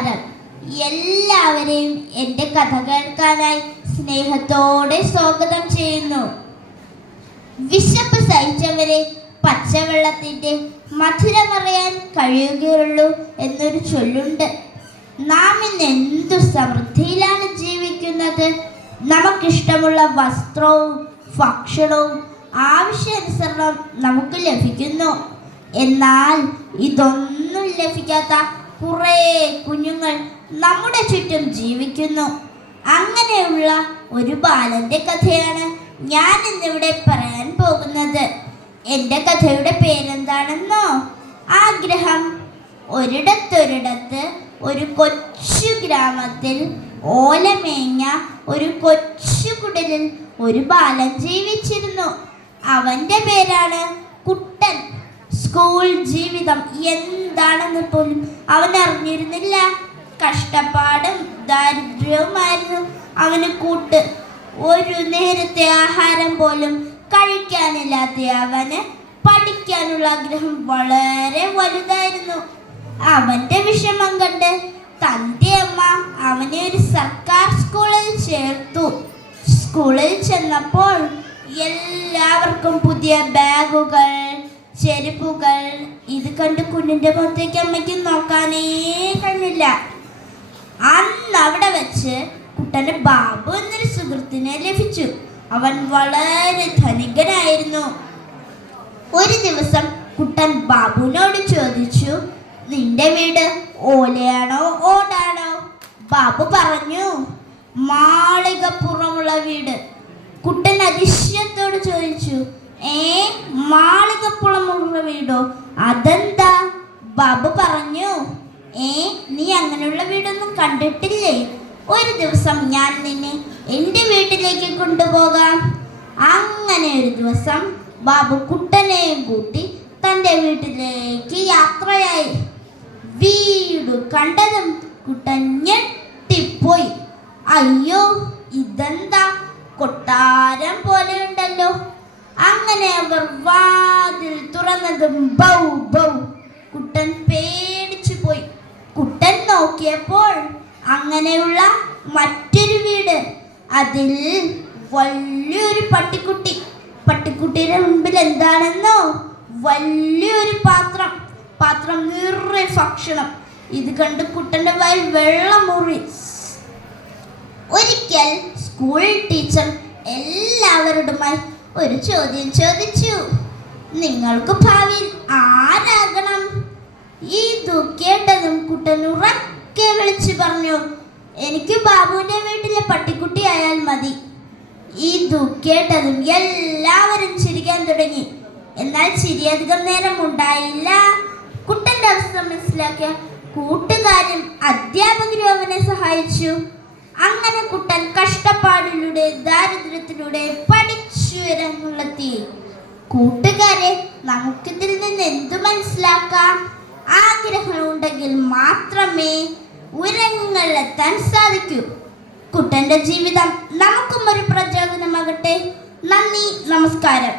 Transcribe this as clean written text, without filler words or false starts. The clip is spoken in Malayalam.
നമസ്കാരം. എല്ലാവരെയും എൻ്റെ കഥ കേൾക്കാനായി സ്നേഹത്തോടെ സ്വാഗതം ചെയ്യുന്നു. വിശപ്പ് സഹിച്ചവരെ പച്ചവെള്ളത്തിൻ്റെ മധുരമറിയാൻ കഴിയുകയുള്ളൂ എന്നൊരു ചൊല്ലുണ്ട്. നാം ഇന്ന് എന്തു സമൃദ്ധിയിലാണ് ജീവിക്കുന്നത്. നമുക്കിഷ്ടമുള്ള വസ്ത്രവും ഭക്ഷണവും ആവശ്യാനുസരണം നമുക്ക് ലഭിക്കുന്നു. എന്നാൽ ഇതൊന്നും ലഭിക്കാത്ത കുറേ കുഞ്ഞുങ്ങൾ നമ്മുടെ ചുറ്റും ജീവിക്കുന്നു. അങ്ങനെയുള്ള ഒരു ബാലന്റെ കഥയാണ് ഞാൻ ഇന്നിവിടെ പറയാൻ പോകുന്നത്. എൻ്റെ കഥയുടെ പേരെന്താണെന്നോ? ആഗ്രഹം. ഒരിടത്തൊരിടത്ത് ഒരു കൊച്ചു ഗ്രാമത്തിൽ ഓലമേഞ്ഞ ഒരു കൊച്ചു കുടിലിൽ ഒരു ബാലൻ ജീവിച്ചിരുന്നു. അവൻ്റെ പേരാണ് കുട്ടൻ. സ്കൂൾ ജീവിതം എന്താണെന്ന് പോലും അവൻ അറിഞ്ഞിരുന്നില്ല. കഷ്ടപ്പാടും ദാരിദ്ര്യവുമായിരുന്നു അവന് കൂട്ട്. ഒരു നേരത്തെ ആഹാരം പോലും കഴിക്കാനില്ലാത്ത അവന് പഠിക്കാനുള്ള ആഗ്രഹം വളരെ വലുതായിരുന്നു. അവൻ്റെ വിഷമം കണ്ട് തൻ്റെ അമ്മ അവനെ ഒരു സർക്കാർ സ്കൂളിൽ ചേർത്തു. സ്കൂളിൽ ചെന്നപ്പോൾ എല്ലാവർക്കും പുതിയ ബാഗുകൾ, ചെരുപ്പുകൾ. ഇത് കണ്ട് കുഞ്ഞിൻ്റെ മുഖത്തേക്ക് അമ്മയ്ക്ക് നോക്കാനേ കഴിഞ്ഞില്ല. അന്ന് അവിടെ വെച്ച് കുട്ടന് ബാബു എന്നൊരു സുഹൃത്തിനെ ലഭിച്ചു. അവൻ വളരെ ധനികനായിരുന്നു. ഒരു ദിവസം കുട്ടൻ ബാബുവിനോട് ചോദിച്ചു, നിന്റെ വീട് ഓലയാണോ ഓടാണോ? ബാബു പറഞ്ഞു, മാളികപ്പുറമുള്ള വീട്. കുട്ടൻ അതിശയത്തോട് ചോദിച്ചു, മാളികപ്പുറമുള്ള വീടോ? അതെന്താ? ബാബു പറഞ്ഞു, നീ അങ്ങനെയുള്ള വീടൊന്നും കണ്ടിട്ടില്ലേ? ഒരു ദിവസം ഞാൻ നിന്നെ എൻ്റെ വീട്ടിലേക്ക് കൊണ്ടുപോകാം. അങ്ങനെ ഒരു ദിവസം ബാബു കുട്ടനെയും കൂട്ടി തൻ്റെ വീട്ടിലേക്ക് യാത്രയായി. വീട് കണ്ടതും കുട്ടൻ ഞെട്ടിപ്പോയി. അയ്യോ, ഇതെന്താ കൊട്ടാരം പോലെ ഉണ്ടല്ലോ. അങ്ങനെ അവർ വാതിൽ തുറന്നതും ബൗ ബൗ. കുട്ടൻ പേടിച്ചു പോയി. കുട്ടൻ നോക്കിയപ്പോൾ അങ്ങനെയുള്ള മറ്റൊരു വീട്. അതിൽ വലിയൊരു പട്ടിക്കുട്ടി. പട്ടിക്കുട്ടിയുടെ മുമ്പിൽ എന്താണെന്നോ? വലിയൊരു പാത്രം. പാത്രം നിറയെ ഭക്ഷണം. ഇത് കണ്ട് കുട്ടൻ്റെ വായിൽ വെള്ളം ഊറി. ഒരിക്കൽ സ്കൂൾ ടീച്ചർ എല്ലാവരോടുമായി ഒരു ചോദ്യം ചോദിച്ചു, നിങ്ങൾക്ക് ഭാവിയിൽ ആരാകണം? ഇത് കേട്ടതും കുട്ടൻ ഉറക്കെ വിളിച്ചു പറഞ്ഞു, എനിക്ക് ബാബുവിൻ്റെ വീട്ടിലെ പട്ടിക്കുട്ടി ആയാൽ മതി. ഇത് കേട്ടതും എല്ലാവരും ചിരിക്കാൻ തുടങ്ങി. എന്നാൽ ചിരി അധികം നേരം ഉണ്ടായില്ല. കുട്ടൻ്റെ അവസ്ഥ മനസ്സിലാക്കിയ കൂട്ടുകാരും അധ്യാപകരും അവനെ സഹായിച്ചു. അങ്ങനെ കുട്ടൻ കഷ്ടപ്പാടിലൂടെ ദാരിദ്ര്യത്തിലൂടെ പഠിച്ചുയരങ്ങുള്ളെത്തി. കൂട്ടുകാരെ, നമുക്കിതിൽ നിന്ന് എന്തു മനസ്സിലാക്കാം? ആഗ്രഹമുണ്ടെങ്കിൽ മാത്രമേ ഉയരങ്ങളിലെത്താൻ സാധിക്കൂ. കുട്ടൻ്റെ ജീവിതം നമുക്കും ഒരു പ്രചോദനമാകട്ടെ. നന്ദി, നമസ്കാരം.